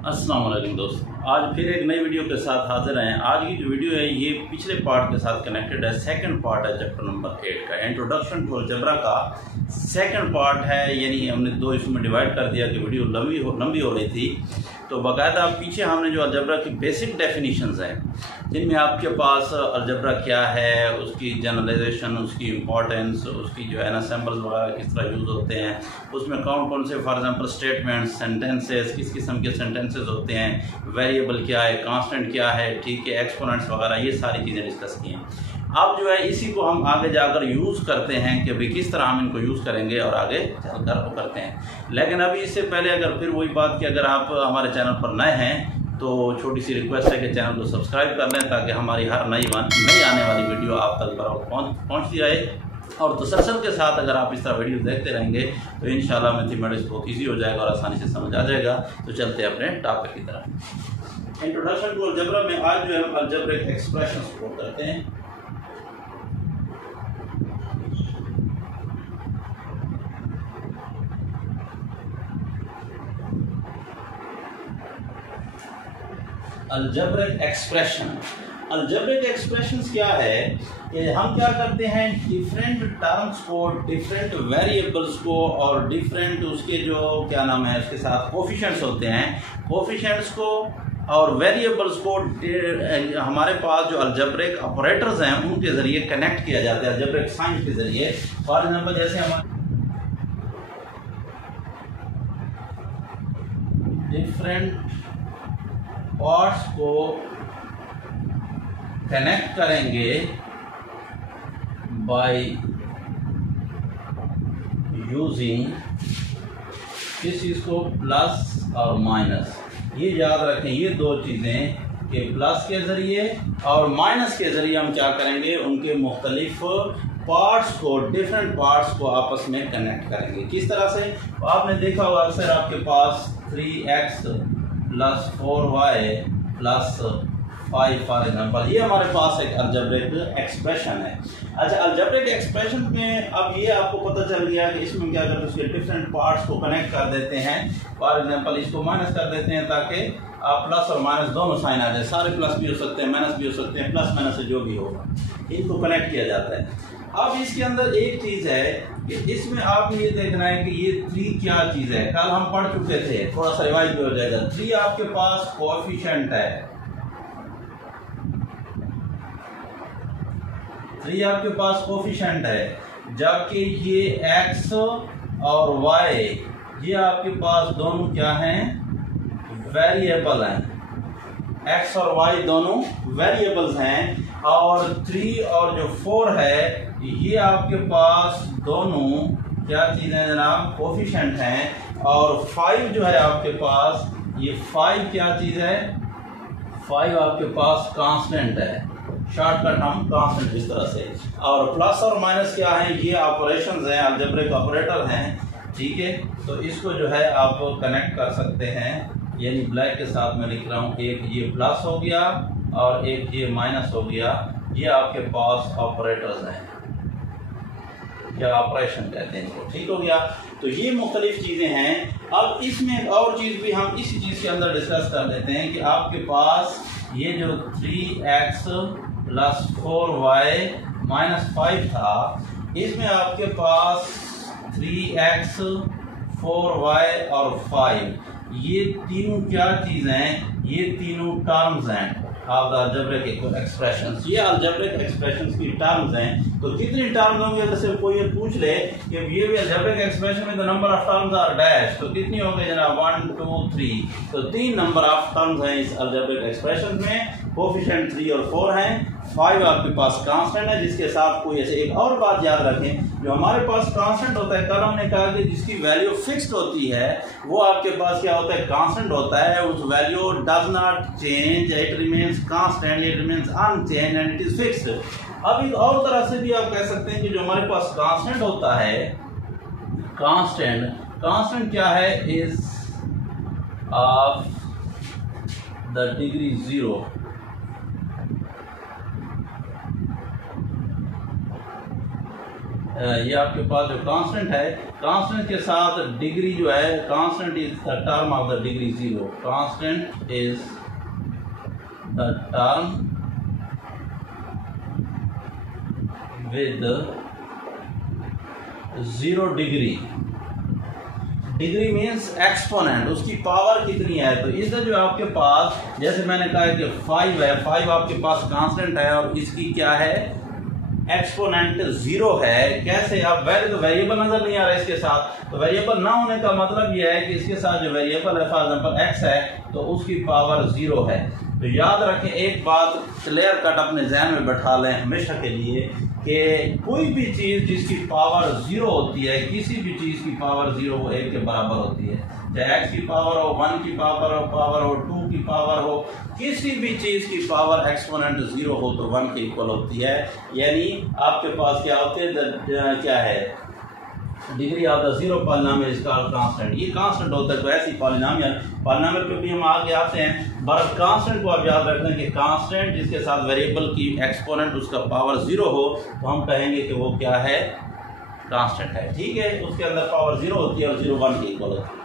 अस्सलाम वालेकुम दोस्त, आज फिर एक नई वीडियो के साथ हाजिर हैं। आज की जो वीडियो है ये पिछले पार्ट के साथ कनेक्टेड है। सेकंड पार्ट है चैप्टर नंबर 8 का, इंट्रोडक्शन टू अलजेब्रा का सेकंड पार्ट है। यानी हमने दो इसमें डिवाइड कर दिया कि वीडियो लंबी हो रही थी, तो बाकायदा पीछे हमने जो अलजेब्रा की बेसिक डेफिनीशंस हैं, जिनमें आपके पास अलजेब्रा क्या है, उसकी जनरलाइजेशन, उसकी इंपॉर्टेंस, उसकी जो है ना सैम्पल्स वगैरह किस तरह यूज़ होते हैं, उसमें कौन से फॉर एग्जांपल स्टेटमेंट्स, सेंटेंसेस, किस किस्म के सेंटेंसेस होते हैं, वेरिएबल क्या है, कांस्टेंट क्या है, ठीक है, एक्सपोनेंट्स वगैरह, ये सारी चीज़ें डिस्कस की हैं। अब जो है इसी को हम आगे जाकर यूज़ करते हैं कि भाई किस तरह हम इनको यूज़ करेंगे और आगे चलकर वो करते हैं। लेकिन अभी इससे पहले अगर फिर वही बात कि अगर आप हमारे चैनल पर नए हैं तो छोटी सी रिक्वेस्ट है कि चैनल को सब्सक्राइब कर लें, ताकि हमारी हर नई आने वाली वीडियो आप तक पहुँचती रहे। और तसल्सल के साथ अगर आप इस तरह वीडियो देखते रहेंगे तो इंशाल्लाह मैथमेटिक्स बहुत ईजी हो जाएगा और आसानी से समझ आ जाएगा। तो चलते हैं अपने टॉपिक की तरफ। इंट्रोडक्शन टू अलजेब्रा में आज जो है हम अलजेब्रिक एक्सप्रेशंस को करते हैं। अलजेब्रिक एक्सप्रेशंस क्या है कि हम क्या करते हैं, डिफरेंट टर्म्स को, डिफरेंट वेरिएबल्स को और डिफरेंट उसके जो क्या नाम है उसके साथ कोफिशिएंट्स होते हैं, कोफिशिएंट्स को और वेरिएबल्स को हमारे पास जो अलजेब्रिक ऑपरेटर्स हैं उनके ज़रिए कनेक्ट किया जाता है, अलजेब्रिक साइंस के ज़रिए। फॉर एग्जाम्पल जैसे हमारे डिफरेंट पार्ट्स को कनेक्ट करेंगे बाय यूजिंग किस चीज़ को, प्लस और माइनस। ये याद रखें, ये दो चीज़ें कि प्लस के ज़रिए और माइनस के ज़रिए हम क्या करेंगे, उनके मुख्तलिफ पार्ट्स को, डिफरेंट पार्ट्स को आपस में कनेक्ट करेंगे। किस तरह से आपने देखा होगा अक्सर आपके पास 3x + 4y + 5 फॉर एग्जाम्पल, ये हमारे पास एक अलजेब्रिक एक्सप्रेशन है। अच्छा, अलजेब्रिक एक्सप्रेशन में अब ये आपको पता चल गया कि इसमें क्या करते हैं, उसके डिफरेंट पार्ट्स को कनेक्ट कर देते हैं। फॉर एग्जाम्पल इसको माइनस कर देते हैं ताकि आप प्लस और माइनस दोनों साइन आ जाए, सारे प्लस भी हो सकते हैं, माइनस भी हो सकते हैं, प्लस माइनस से जो भी होगा इनको कनेक्ट किया जाता है। अब इसके अंदर एक चीज़ है कि इसमें आप ये देखना है कि ये 3 क्या चीज़ है, कल हम पढ़ चुके थे, थोड़ा सा रिवाइज भी हो जाएगा। 3 आपके पास कोएफिशिएंट है, 3 आपके पास कोएफिशिएंट है, जबकि ये x और y ये आपके पास दोनों क्या हैं, वेरिएबल हैं। x और y दोनों वेरिएबल्स हैं। और 3 और जो 4 है ये आपके पास दोनों क्या चीज़ है जनाब, कोएफिशिएंट हैं। और 5 जो है आपके पास, ये 5 क्या चीज़ है, 5 आपके पास कांस्टेंट है, शॉर्टकट हम कांस्टेंट इस तरह से। और प्लस और माइनस क्या है, ये ऑपरेशंस हैं, अलजेब्रिक ऑपरेटर हैं, ठीक है। तो इसको जो है आप कनेक्ट कर सकते हैं, यानी ब्लैक के साथ मैं लिख रहा हूँ, एक ये प्लस हो गया और एक ये माइनस हो गया, ये आपके पास ऑपरेटर्स हैं, क्या ऑपरेशन कहते हैं इनको, ठीक हो गया। तो ये मुख्तलिफ चीज़ें हैं। अब इसमें एक और चीज़ भी हम इसी चीज़ के अंदर डिस्कस कर देते हैं कि आपके पास ये जो 3x + 4y - 5 था, इसमें आपके पास 3x 4y और 5 ये तीनों क्या चीज़ हैं, ये तीनों टर्म्स हैं ऑफ द अलजेब्रिक एक्सप्रेशंस। ये अलजेब्रिक एक्सप्रेशंस की टर्म्स हैं। तो कितनी टर्म्स होंगे, जैसे कोई ये पूछ ले कि ये भी अलजेब्रिक एक्सप्रेशन में the number of terms are dash, तो कितनी होंगे जनाब, 1 2 3। तो 3 नंबर ऑफ टर्म्स हैं इस अलजेब्रिक एक्सप्रेशन में। कोएफिशिएंट 3 और 4 हैं, 5 आपके पास कांस्टेंट है, जिसके साथ कोई ऐसे एक और बात याद रखें, जो हमारे पास कांस्टेंट होता है, कल हमने कहा कि जिसकी वैल्यू फिक्स्ड होती है वो आपके पास क्या होता है, कांस्टेंट होता है। उस value does not change, it remains constant, it remains unchange and it is fixed. अब एक और तरह से भी आप कह सकते हैं कि जो हमारे पास कांस्टेंट होता है, कांस्टेंट क्या है, इज ऑफ द डिग्री 0, ये आपके पास जो कांस्टेंट है, कांस्टेंट के साथ डिग्री जो है, constant is the term of the degree 0, constant is the term with 0 degree. Degree means exponent, उसकी पावर कितनी है। तो इसका जो आपके पास, जैसे मैंने कहा कि 5 है, 5 आपके पास कांस्टेंट है और इसकी क्या है, एक्सपोनेंट 0 है। कैसे, आप वैल्यू तो वेरिएबल नजर नहीं आ रहा है इसके साथ, तो वेरिएबल ना होने का मतलब यह है कि इसके साथ जो वेरिएबल है, फॉर एग्जांपल x है, तो उसकी पावर 0 है। तो याद रखें, एक बात क्लियर कट अपने जहन में बैठा लें हमेशा के लिए कि कोई भी चीज जिसकी पावर 0 होती है, किसी भी चीज की पावर 0 वो 1 के बराबर होती है, चाहे x की पावर हो, 1 की पावर हो, 2 की पावर हो, किसी भी चीज की पावर एक्सपोनेंट 0 हो तो 1 के इक्वल होती है। यानी आपके पास क्या होते हैं, क्या है, degree of the 0 polynomial is called constant. ये कांस्टेंट होता है, तो ऐसी पॉलिनोमियल पे भी हम आगे आते हैं। बस कांस्टेंट को आप याद रखना कि कांस्टेंट जिसके साथ वेरिएबल की एक्सपोनेंट उसका पावर 0 हो तो हम कहेंगे कि वो क्या है, कांस्टेंट है। ठीक है, उसके अंदर पावर 0 होती है और 0 1 के इक्वल होती है।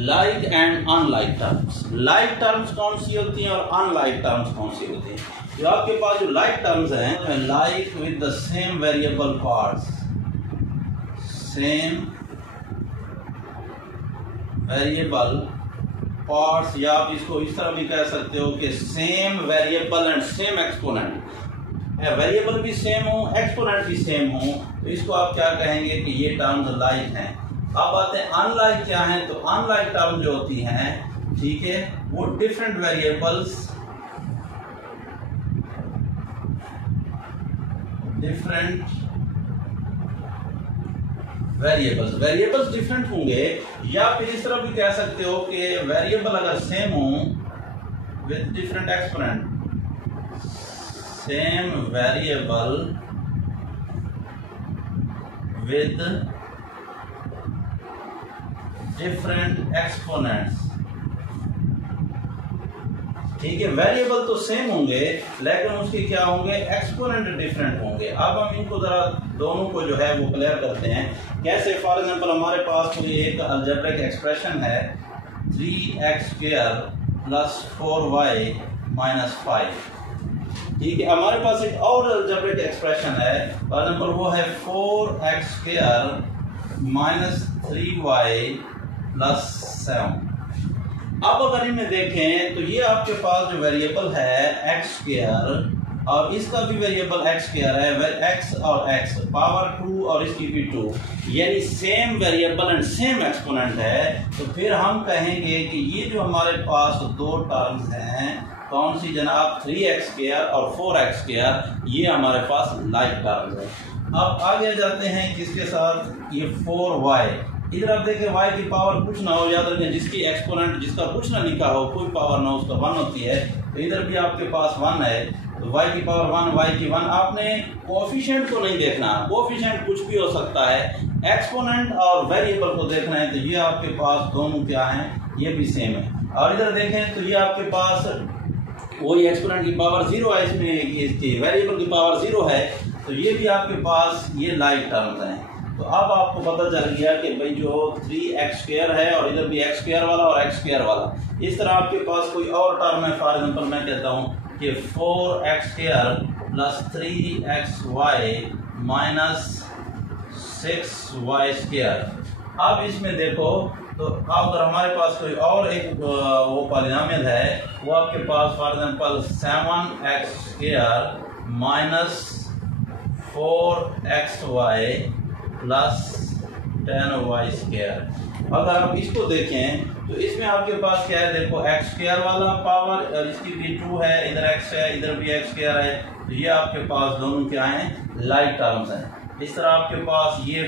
Like and unlike terms, like terms कौन सी होती हैं और अनलाइक टर्म्स कौन सी होती हैं। जो आपके पास जो लाइक टर्म्स हैं, like with the same variable parts, same variable parts, या आप इसको इस तरह भी कह सकते हो कि same variable and same exponent, variable भी सेम हो, एक्सपोनेंट भी सेम हो, तो इसको आप क्या कहेंगे कि ये टर्म्स लाइक हैं। अब आते हैं अनलाइक क्या है, तो अनलाइक टर्म जो होती हैं, ठीक है, वो डिफरेंट वेरिएबल्स, वेरिएबल्स डिफरेंट होंगे, या फिर इस तरह भी कह सकते हो कि वेरिएबल अगर सेम हो with different exponent, same variable with different exponents. ठीक है, वेरिएबल तो सेम होंगे लेकिन उसके क्या होंगे, एक्सपोनेंट डिफरेंट होंगे। अब हम इनको जरा दोनों को जो है वो क्लियर करते हैं। कैसे, फॉर एग्जांपल हमारे पास कोई एक अलजेब्रिक एक्सप्रेशन है 3x² + 4y - 5। ठीक है, हमारे पास एक और अलजेब्रिक एक्सप्रेशन है, फॉर एग्जांपल वो है 4x² - 3y + 7। अब अगर इनमें देखें तो ये आपके पास जो वेरिएबल है x² और इसका भी वेरिएबल x² है, x और x पावर 2 और इसकी भी 2, यानी same variable and same exponent है। तो फिर हम कहेंगे कि ये जो हमारे पास दो टर्म्स हैं, कौन सी जनाब, 3x² और 4x², ये हमारे पास लाइक टर्म्स है। अब आगे जाते हैं किसके साथ, ये 4y। इधर आप देखें y की पावर कुछ ना हो, याद रखें जिसकी एक्सपोनेंट जिसका कुछ ना लिखा हो, कोई पावर ना हो, उसका 1 होती है। तो इधर भी आपके पास 1 है, तो y की पावर 1, y की 1। आपने कोफिशिएंट को नहीं देखना, कोफिशिएंट कुछ भी हो सकता है, एक्सपोनेंट और वेरिएबल को देखना है। तो ये आपके पास दोनों क्या हैं, ये भी सेम है। और इधर देखें तो ये आपके पास वही एक्सपोनेंट की पावर 0 है, इसमें इसकी वेरिएबल की पावर 0 है, तो ये भी आपके पास ये लाइक टर्म्स हैं। तो अब आपको पता चल गया कि भाई जो 3x² है और इधर भी x² वाला और x² वाला, इस तरह आपके पास कोई और टर्म है, फॉर एग्जांपल मैं कहता हूँ कि 4x² + 3xy - 6y²। अब इसमें देखो तो अगर हमारे पास कोई और एक वो पॉलिनोमियल है, वो आपके पास for example 7x² - 4xy + 10y²। अगर आप इसको देखें तो इसमें आपके पास क्या है, देखो x² वाला पावर और इसकी भी 2 है, इधर x है, इधर भी x² है, तो ये आपके पास दोनों क्या हैं, लाइक टर्म्स हैं। इस तरह आपके पास ये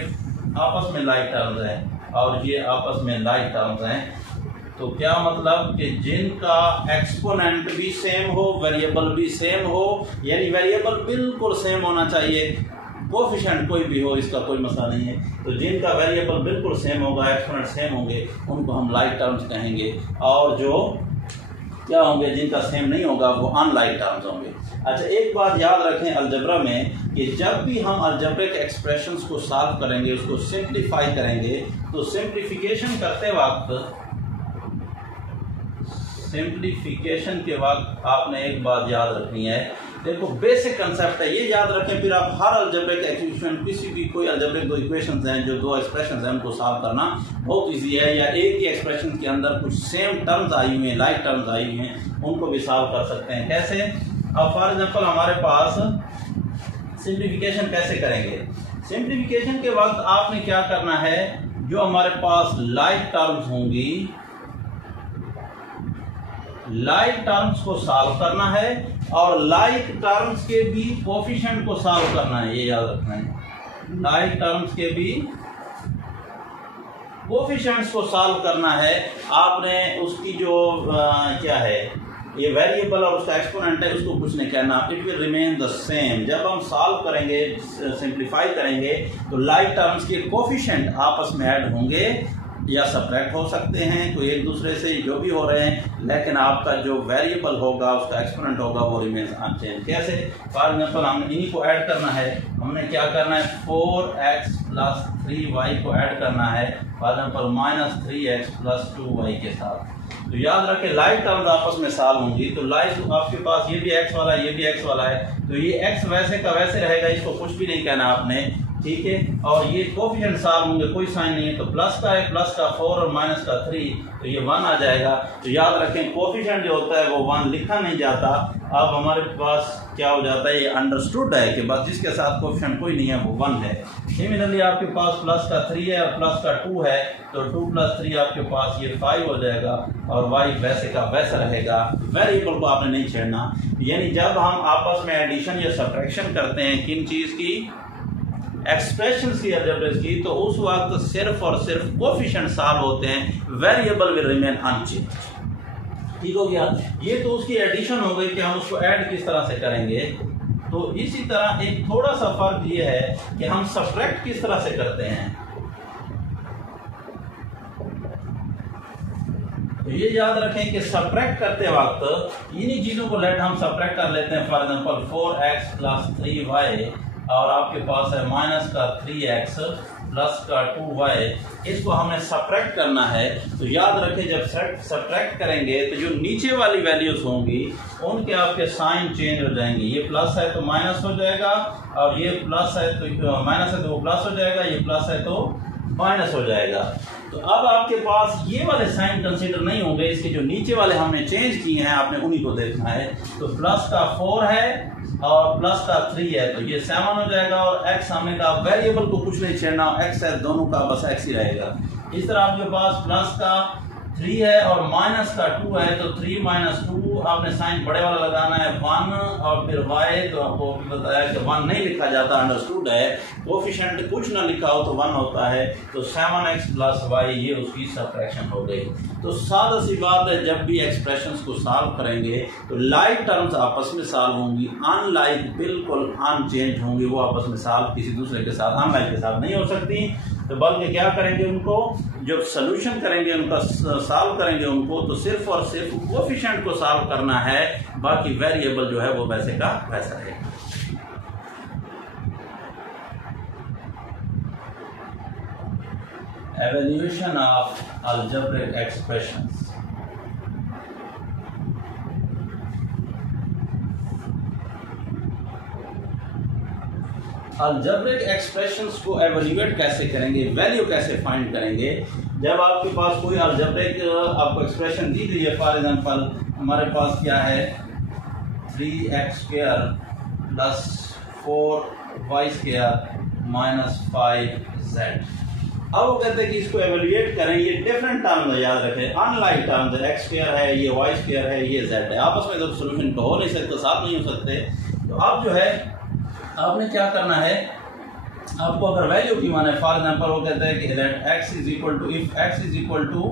आपस में लाइक टर्म्स हैं और ये आपस में लाइक टर्म्स हैं। तो क्या मतलब कि जिनका एक्सपोनेंट भी सेम हो, वेरिएबल भी सेम हो, यानी वेरिएबल बिल्कुल सेम होना चाहिए, कोफिशिएंट कोई भी हो, इसका कोई मसला नहीं है। तो जिनका वेरिएबल बिल्कुल सेम होगा, एक्सपोनेंट सेम होंगे, उनको हम लाइक टर्म्स कहेंगे, और जो क्या होंगे जिनका सेम नहीं होगा वो अनलाइक टर्म्स होंगे। अच्छा, एक बात याद रखें अलजेब्रा में कि जब भी हम अलजेब्रिक एक्सप्रेशंस को सॉल्व करेंगे, उसको सिंप्लीफाई करेंगे, तो सिंप्लीफिकेशन के वक्त आपने एक बात याद रखनी है। देखो, बेसिक कंसेप्ट है, ये याद रखें, फिर आप हर अलजेब्रिक इक्वेशन, किसी भी कोई अलजेब्रिक दो इक्वेशंस हैं, जो दो एक्सप्रेशंस हैं, उनको सॉल्व करना बहुत इजी है। या एक ही एक्सप्रेशन के अंदर कुछ सेम टर्म्स आई हुई हैं, लाइक टर्म्स आई हुई हैं, उनको भी सॉल्व कर सकते हैं। कैसे? अब फॉर एग्जांपल हमारे पास सिंप्लीफिकेशन कैसे करेंगे? सिंप्लीफिकेशन के वक्त आपने क्या करना है, जो हमारे पास लाइक टर्म्स होंगी, लाइक टर्म्स को सॉल्व करना है, और लाइक टर्म्स के भी कोफिशिएंट को सॉल्व करना है, ये याद रखना है। लाइक टर्म्स के भी कोफिशिएंट्स को सॉल्व करना है। आपने उसकी जो क्या है, ये वेरिएबल और उसका एक्सपोनेंट है, उसको कुछ नहीं कहना, it will remain the same. जब हम सॉल्व करेंगे, सिंप्लीफाई करेंगे, तो लाइक टर्म्स के कोफिशिएंट आपस में ऐड होंगे या सब्ट्रैक्ट हो सकते हैं, कोई एक दूसरे से, जो भी हो रहे हैं, लेकिन आपका जो वेरिएबल होगा, उसका एक्सपोनेंट होगा, वो रिमेन्स अनचेंज। कैसे? फॉर एग्जांपल हमने इन्हीं को ऐड करना है। हमने क्या करना है, 4x + 3y को ऐड करना है, फॉर एग्जांपल -3x + 2y के साथ। तो याद रखें, लाइक टर्म्स आपस में सॉल्व होंगी, तो लाइक आपके पास ये भी x वाला है, ये भी x वाला है, तो ये x वैसे का वैसे रहेगा, इसको कुछ भी नहीं कहना आपने, ठीक है। और ये कोफिशिएंट सॉल्व होंगे, कोई साइन नहीं है, तो प्लस का है, प्लस का 4 और माइनस का 3, तो ये 1 आ जाएगा। तो याद रखें, कोफिशिएंट जो होता है वो 1 लिखा नहीं जाता। अब हमारे पास क्या हो जाता है, ये अंडरस्टूड है कि बस जिसके साथ कोफिशिएंट कोई नहीं है वो 1 है। सिमिलरली आपके पास प्लस का 3 है और प्लस का 2 है, तो 2 + 3 आपके पास ये 5 हो जाएगा, और y वैसे का वैसा रहेगा। वेरिएबल को आपने नहीं छेड़ना। यानी जब हम आपस में एडिशन या सब्ट्रैक्शन करते हैं किन चीज की, एक्सप्रेशंस की, अलजेब्रा की, तो उस वक्त सिर्फ और सिर्फ कोफिशिएंट सॉल्व होते हैं, वेरिएबल विल रिमेन अनचेंज। ठीक हो गया? ये तो उसकी एडिशन हो गई कि हम उसको ऐड किस तरह से करेंगे। तो इसी तरह एक थोड़ा सा फर्क ये है कि हम सब्ट्रैक्ट किस तरह से करते हैं। तो ये याद रखें कि सब्ट्रैक्ट करते वक्त इन्हीं चीजों को लेट हम सब्ट्रैक्ट कर लेते हैं। फॉर एग्जांपल 4x + 3y, और आपके पास है -3x + 2y, इसको हमें सब्ट्रैक्ट करना है। तो याद रखें, जब सब्ट्रैक्ट करेंगे तो जो नीचे वाली वैल्यूज होंगी उनके आपके साइन चेंज हो जाएंगे। ये प्लस है तो माइनस हो जाएगा, और ये प्लस है तो माइनस है तो वो प्लस हो जाएगा, ये प्लस है तो माइनस हो जाएगा। तो अब आपके पास ये वाले साइन कंसीडर नहीं होंगे, इसके जो नीचे वाले हमने चेंज किए हैं आपने उन्हीं को देखना है। तो प्लस का 4 है और प्लस का 3 है, तो ये 7 हो जाएगा, और x हमने कहा वेरिएबल को कुछ नहीं छेड़ना, x है, दोनों का बस x ही रहेगा। इस तरह आपके पास प्लस का 3 है और माइनस का 2 है, तो 3 - 2 आपने साइन बड़े वाला लगाना है 1, और फिर y, तो आपको बताया कि 1 नहीं लिखा जाता, अंडरस्टूड है। कोफिशिएंट कुछ ना लिखा हो तो 1 होता है, तो 7x + y ये उसकी सब्ट्रैक्शन हो गई। तो सादा सी बात है, जब भी एक्सप्रेशंस को सॉल्व करेंगे तो लाइक टर्म्स आपस में सॉल्व होंगी, अनलाइक बिल्कुल अनचेंज होंगी, वो आपस में सॉल्व किसी दूसरे के साथ, अनलाइक के साथ नहीं हो सकती। तो बल्कि क्या करेंगे, उनको जब सोल्यूशन करेंगे, उनका सॉल्व करेंगे उनको, तो सिर्फ और सिर्फ कोफिशिएंट को सॉल्व करना है, बाकी वेरिएबल जो है वो वैसे का वैसा रहेगा। Evaluation of algebraic expressions. Algebraic expressions को एवेल्यूएट कैसे करेंगे, वैल्यू कैसे फाइंड करेंगे। जब आपके पास कोई अलजेब्रिक आपको एक्सप्रेशन दी गई है, फॉर एग्जांपल हमारे पास क्या है, 3x² + 4y² - 5z। अब वो कहते हैं कि इसको एवेल्यूएट करें, ये डिफरेंट टर्म्स है, याद रखें, अनलाइक टर्म्स है, x² है, ये y² है, ये z है, आपस में तो सोल्यूशन तो हो नहीं सकते, साथ नहीं हो सकते। तो अब जो है आपने क्या करना है, आपको अगर वैल्यू की माने, फॉर एग्जांपल वो कहते हैं कि x is equal to, if x is equal to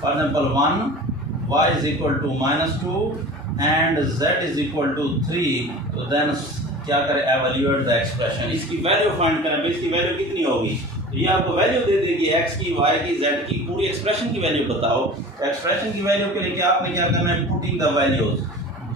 for example 1, y is equal to -2 and z is equal to 3, तो देन क्या करें, एवल्यूएट द एक्सप्रेशन, इसकी वैल्यू फाइंड करें। भाई इसकी वैल्यू कितनी होगी, तो ये आपको वैल्यू दे देगी x की, y की, z की, पूरी एक्सप्रेशन की वैल्यू बताओ। एक्सप्रेशन की वैल्यू के लिए आपने क्या करना है, पुटिंग द वैल्यूज।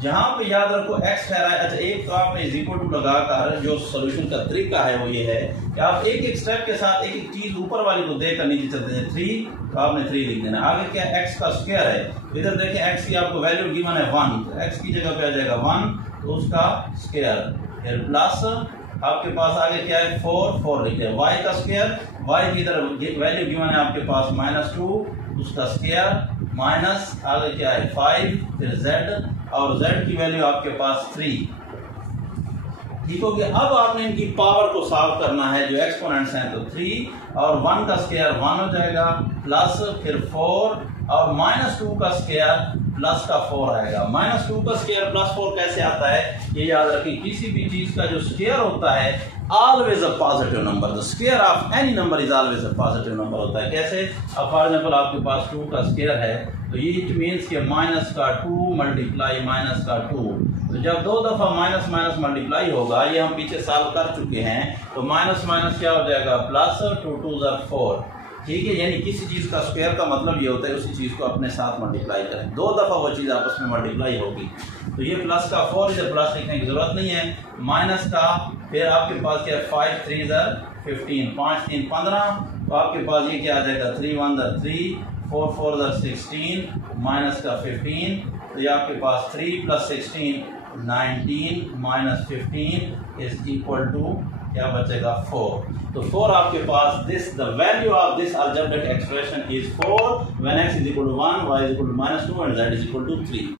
जहां पे याद रखो x ठहरा है, अच्छा एक तो आपने इज इक्वल टू लगाकर जो सोल्यूशन का तरीका है वो ये है कि आप एक एक स्टेप के साथ एक एक चीज ऊपर वाली को देकर नीचे चलते हैं। 3 तो आपने 3 लिख देना। आगे क्या x का स्क्वायर है, इधर देखें x की आपको वैल्यू गिवन है 1, तो x की जगह पे आ जाएगा 1 तो उसका स्क्वायर, फिर प्लस आपके पास आगे क्या है 4 लिखे हैं। y का स्क्वायर, y की इधर वैल्यू गिवन है आपके पास -2 उसका स्क्वायर, माइनस आगे क्या है 5, फिर z और z की वैल्यू आपके पास 3। ठीक हो गया। अब आपने इनकी पावर को सॉल्व करना है, जो एक्सपोनेंट्स हैं, तो 3 और 1 का स्क्वायर 1 हो जाएगा, प्लस फिर 4 और -2 का स्क्वायर प्लस का 4 आएगा। -2 का स्क्वायर प्लस 4 कैसे आता है, ये याद रखें, किसी भी चीज का जो स्क्वायर होता है always a positive number, the square of any number is always a positive number होता है। कैसे, अब फॉर एग्जांपल आपके पास 2 का स्क्वायर है, तो ये इट मीन्स कि माइनस का 2 मल्टीप्लाई माइनस का 2, तो जब 2 दफा माइनस माइनस मल्टीप्लाई होगा, ये हम पीछे सॉल्व कर चुके हैं, तो माइनस माइनस क्या हो जाएगा प्लस, 2 2 ज़ा 4। ठीक है, यानी किसी चीज का स्क्वायर का मतलब ये होता है उसी चीज को अपने साथ मल्टीप्लाई करें, 2 दफा वो चीज आपस में मल्टीप्लाई होगी। तो ये प्लस का 4, इधर प्लस लिखने की जरूरत नहीं है, माइनस का फिर आपके पास क्या है 5 3 ज़ा 15, 5 3 15, तो आपके पास ये क्या आ जाएगा 3 1 ज़ा 3, 4 4 ज़ा 16, माइनस का 15, तो ये आपके पास 3 + 16 19 -15 इज इक्वल टू क्या बचेगा 4। तो 4 आपके पास this the value of this algebraic expression is 4 when x = 1, y = -2 and z = 3।